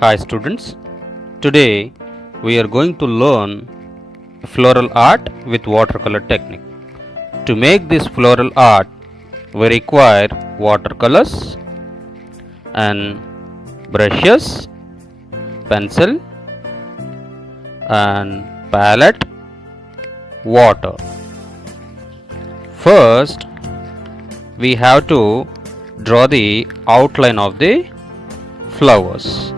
Hi students, today we are going to learn floral art with watercolor technique. To make this floral art, we require watercolors and brushes, pencil and palette, water. First, we have to draw the outline of the flowers.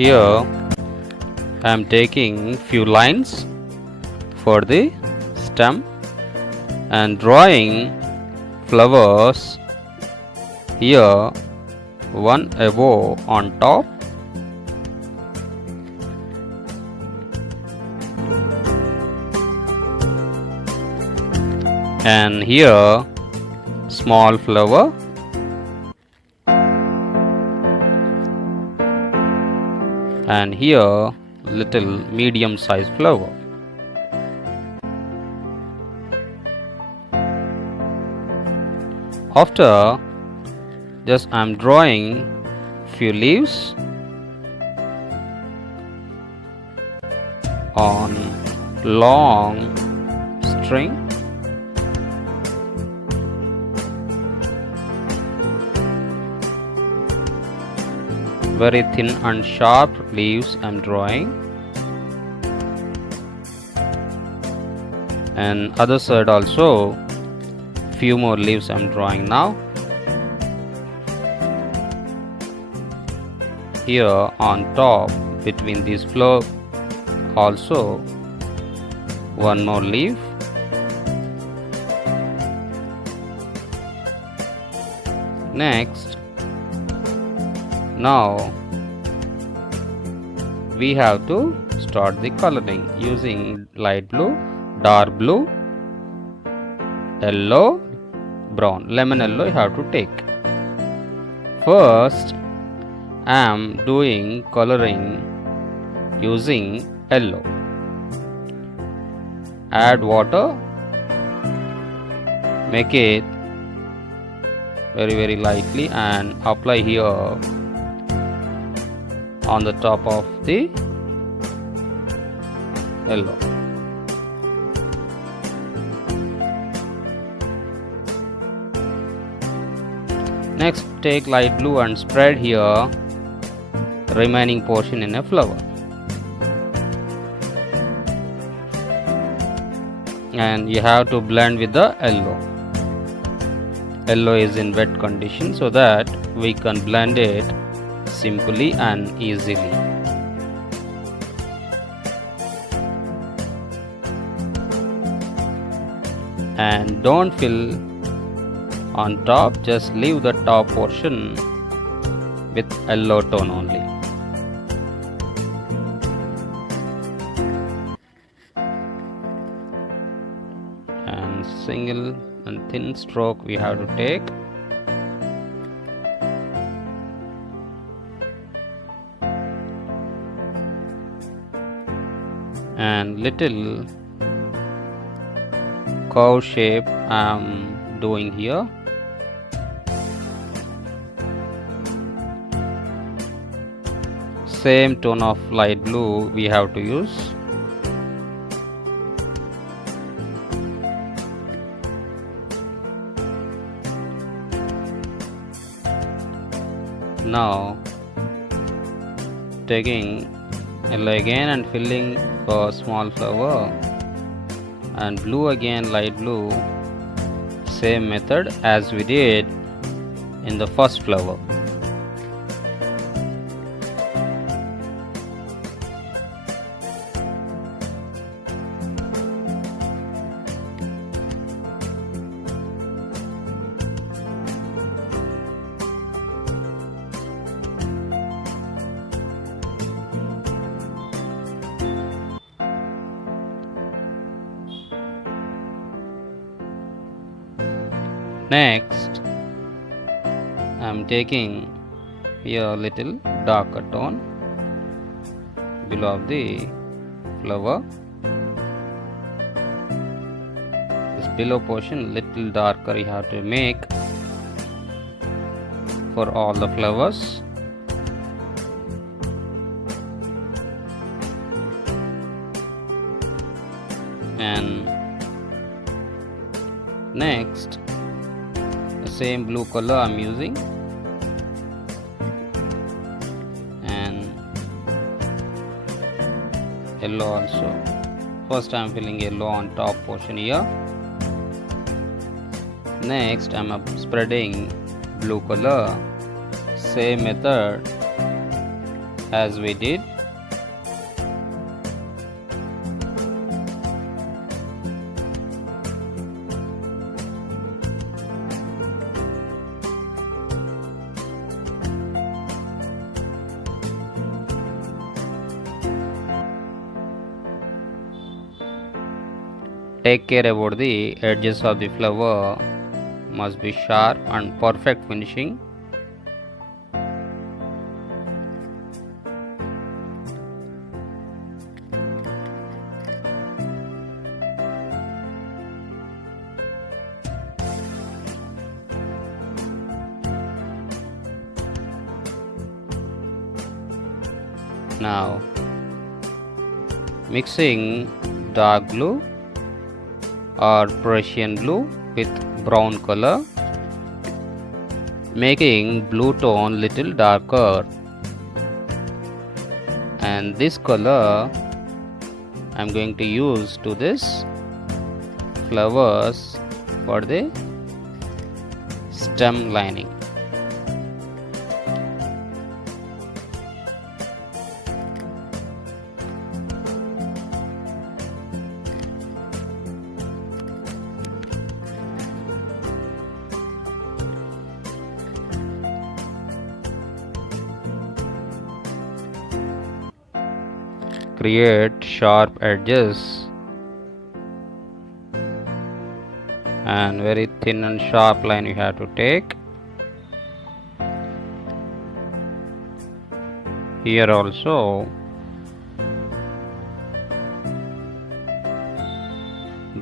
Here I am taking few lines for the stem and drawing flowers here, one above on top and here small flower and here little medium sized flower. After just I am drawing few leaves on long string very thin and sharp leaves I am drawing, and other side also few more leaves I am drawing now. Here on top between these flowers also one more leaf. Next, now we have to start the coloring using light blue, dark blue, yellow, brown, lemon yellow you have to take. First I am doing coloring using yellow. Add water, make it very lightly and apply here on the top of the yellow. Next, take light blue and spread here remaining portion in a flower. And you have to blend with the yellow. Yellow is in wet condition so that we can blend it simply and easily. And don't fill on top, just leave the top portion with yellow tone only. And single and thin stroke we have to take. And little curve shape I am doing here. Same tone of light blue we have to use. Now taking yellow again and filling for small flower, and blue again, light blue, same method as we did in the first flower. Next, I am taking here little darker tone below the flower. This below portion little darker you have to make for all the flowers. And next the same blue color I'm using, and yellow also. First I'm filling yellow on top portion here. Next I'm spreading blue color, same method as we did. Take care about the edges of the flower, must be sharp and perfect finishing. Now mixing dark blue or Prussian blue with brown color, making blue tone little darker, and this color I'm going to use to this flowers for the stem lining. Create sharp edges and very thin and sharp line you have to take. Here also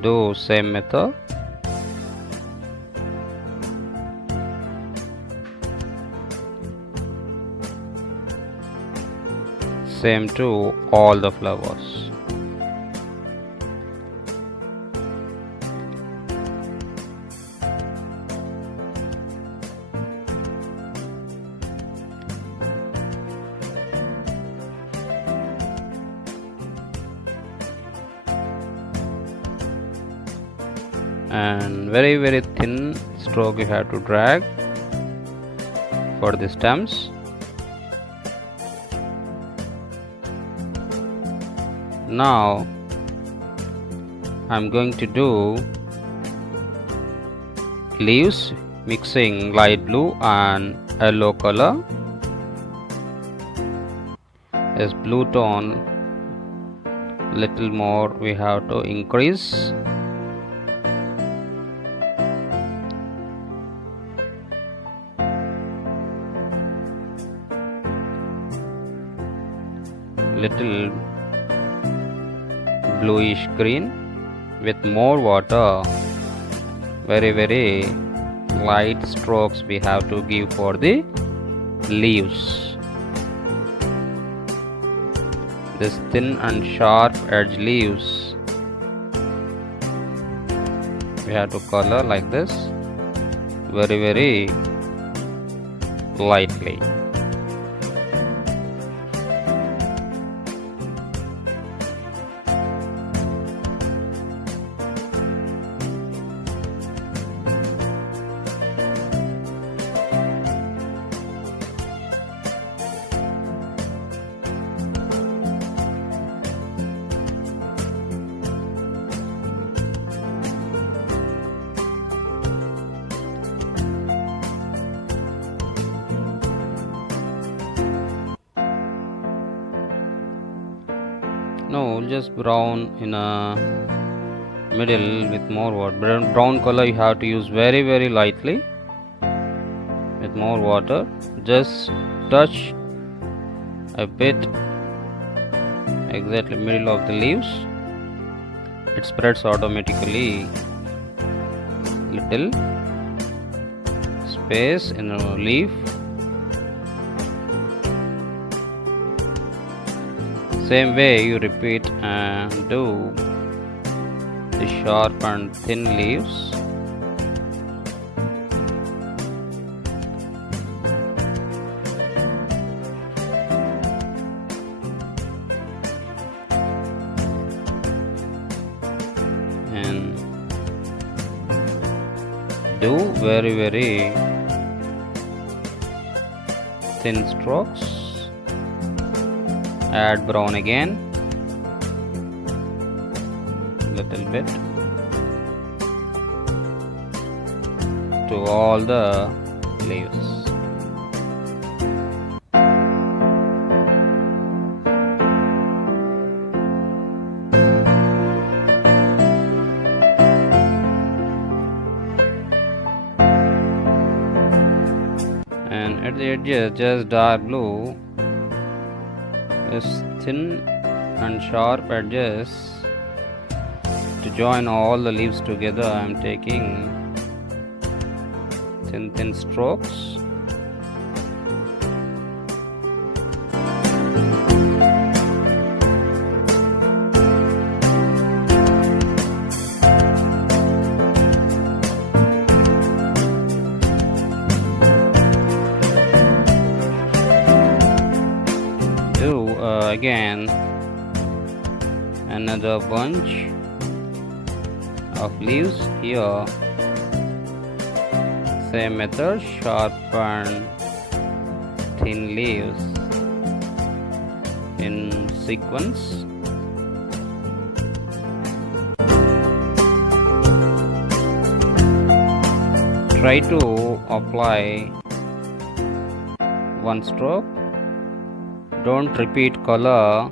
do same method. Same to all the flowers. And very thin stroke you have to drag for the stems. Now I'm going to do leaves, mixing light blue and yellow color. This blue tone little more we have to increase. Little bluish green with more water. Very light strokes we have to give for the leaves. This thin and sharp edge leaves we have to color like this, very lightly. No, just brown in a middle with more water. Brown color you have to use very lightly with more water. Just touch a bit exactly middle of the leaves, it spreads automatically. Little space in a leaf. Same way you repeat and do the sharp and thin leaves. And do very thin strokes. Add brown again, little bit to all the leaves. And at the edges, just dark blue. This thin and sharp edges to join all the leaves together. I am taking thin strokes. Again another bunch of leaves here. Same method, sharp and thin leaves in sequence. Try to apply one stroke. Don't repeat color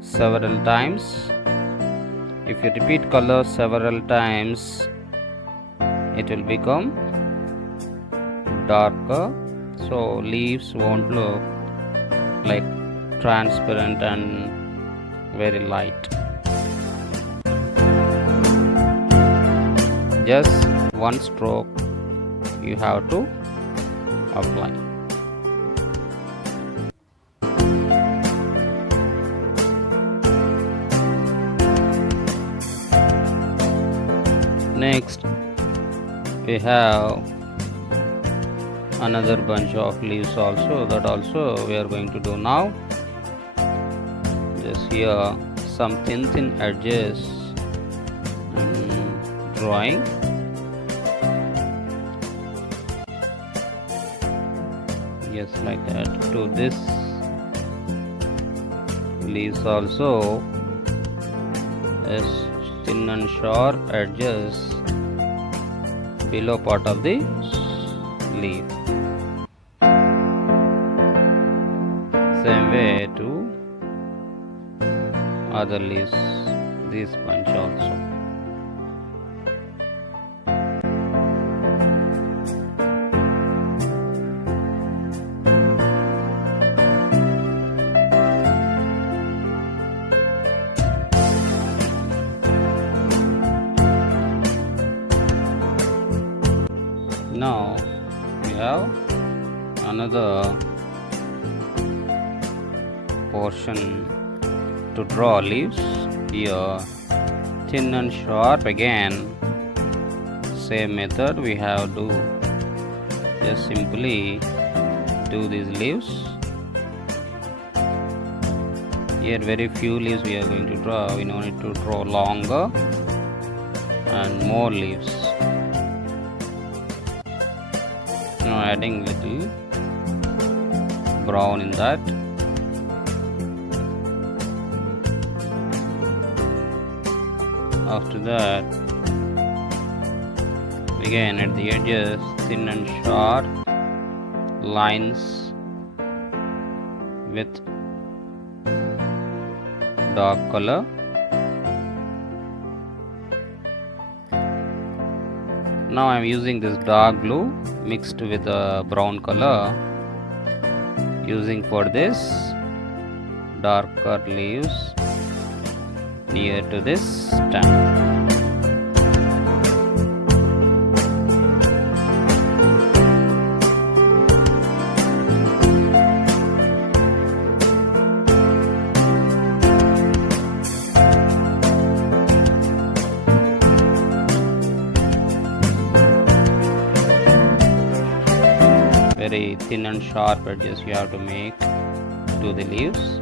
several times. If you repeat color several times, it will become darker, so leaves won't look like transparent and very light. Just one stroke you have to apply. Next, we have another bunch of leaves also, that also we are going to do now. Just here some thin edges and drawing. Yes, like that. To this leaves also is thin and sharp edges below part of the leaf. Same way to other leaves, this bunch also. Now we have another portion to draw leaves. Here thin and sharp again. Same method we have to just simply do these leaves. Here very few leaves we are going to draw. We need to draw longer and more leaves. Now adding little brown in that. After that, again at the edges thin and sharp lines with dark color. Now I am using this dark blue mixed with a brown color using for this darker leaves near to this stem. Very thin and sharp edges you have to make to the leaves.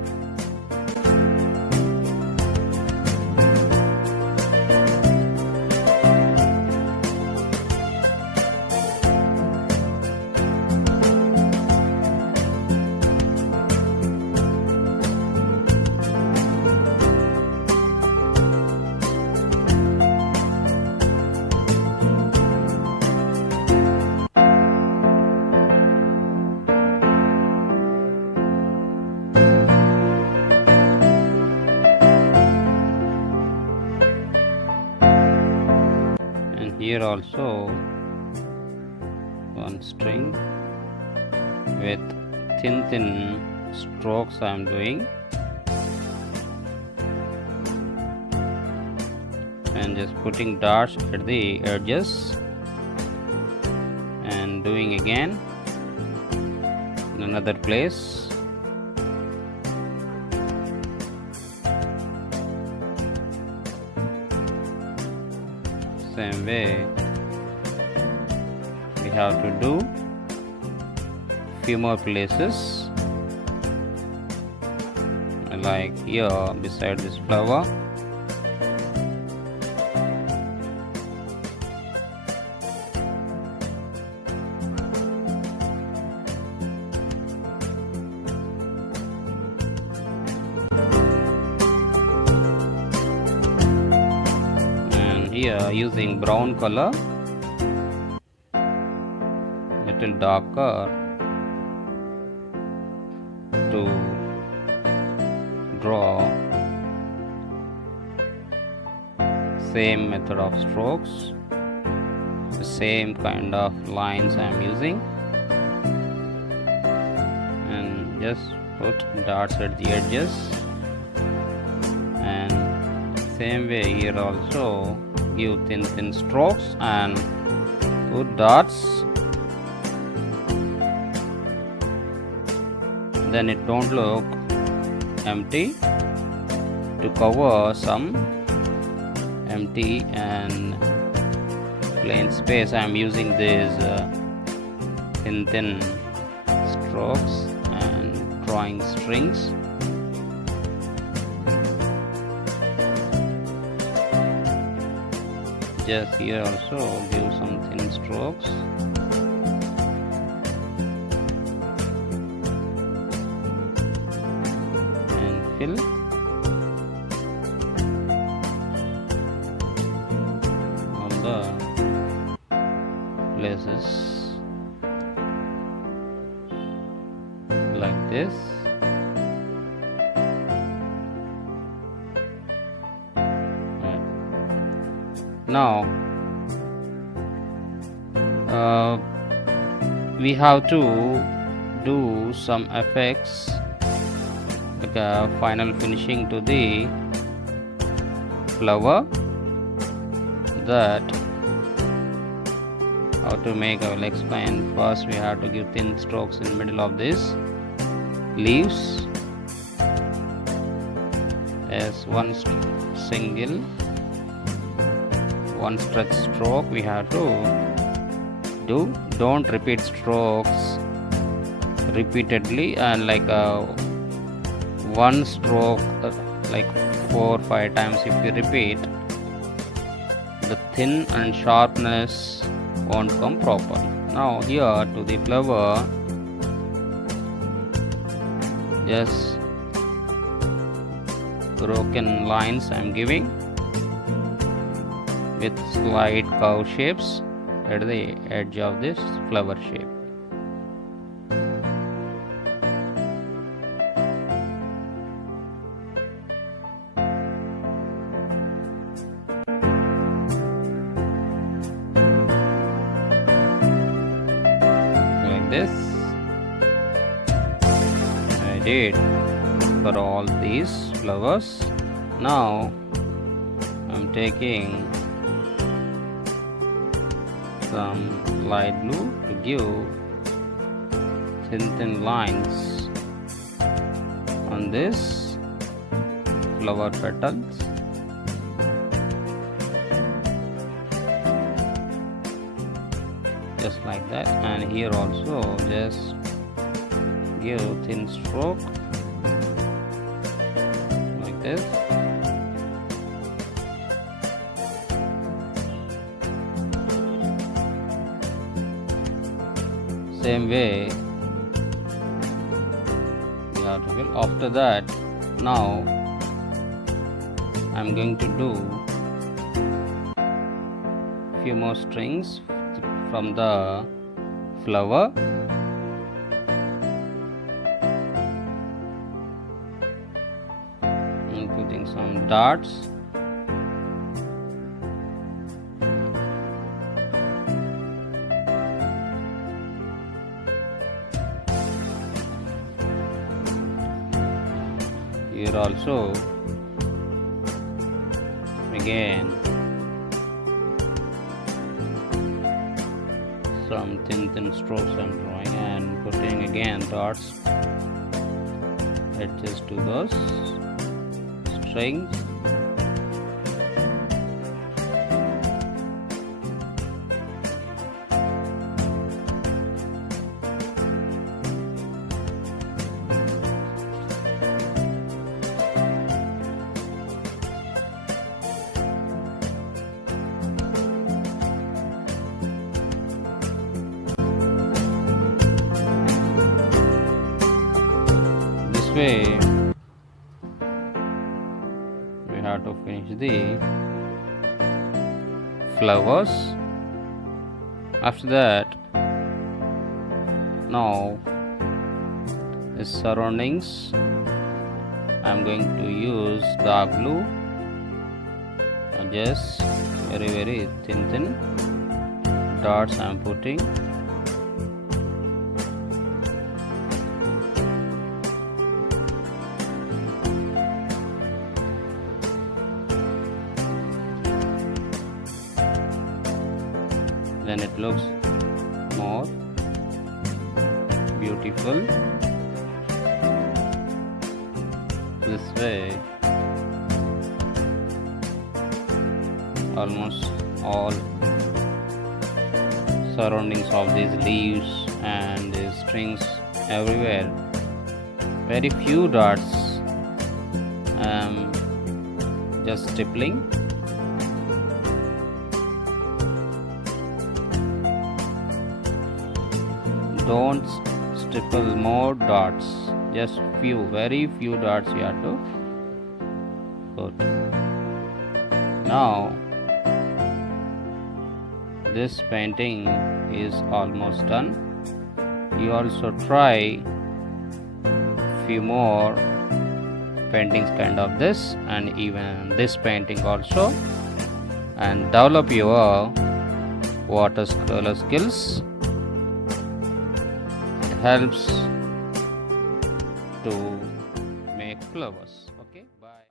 Here also one string with thin strokes I am doing, and just putting dots at the edges and doing again in another place. Same way we have to do few more places, like here beside this flower. Here using brown color, little darker, to draw same method of strokes, the same kind of lines I am using, and just put dots at the edges. And same way here also give thin strokes and put dots, then it don't look empty. To cover some empty and plain space, I am using these thin strokes and drawing strings. Just here also give some thin strokes. And fill. All the places like this. Now we have to do some effects, like a final finishing to the flower. That how to make, I will explain. First we have to give thin strokes in middle of this leaves as one single one stretch stroke we have to do. Don't repeat strokes repeatedly, and like one stroke like 4 or 5 times if you repeat, the thin and sharpness won't come properly. Now here to the flower, just broken lines I am giving with slight curve shapes at the edge of this flower shape. Like this. did for all these flowers. Now I'm taking some light blue to give thin lines on this flower petals. Just like that, and here also just give thin stroke like this. Same way we have to fill. After that, now I'm going to do few more strings from the flower. I'm putting some dots. Here also again some thin strokes I'm drawing and putting again dots edges to those strings. Way we have to finish the flowers. After that, now the surroundings I'm going to use dark blue and just very thin dots I'm putting. Then it looks more beautiful. This way, almost all surroundings of these leaves and these strings everywhere. Very few dots. Just stippling. Don't stipple more dots, just very few dots you have to put. Now this painting is almost done. You also try few more paintings kind of this and even this painting also, and develop your watercolor skills. Helps to make flowers.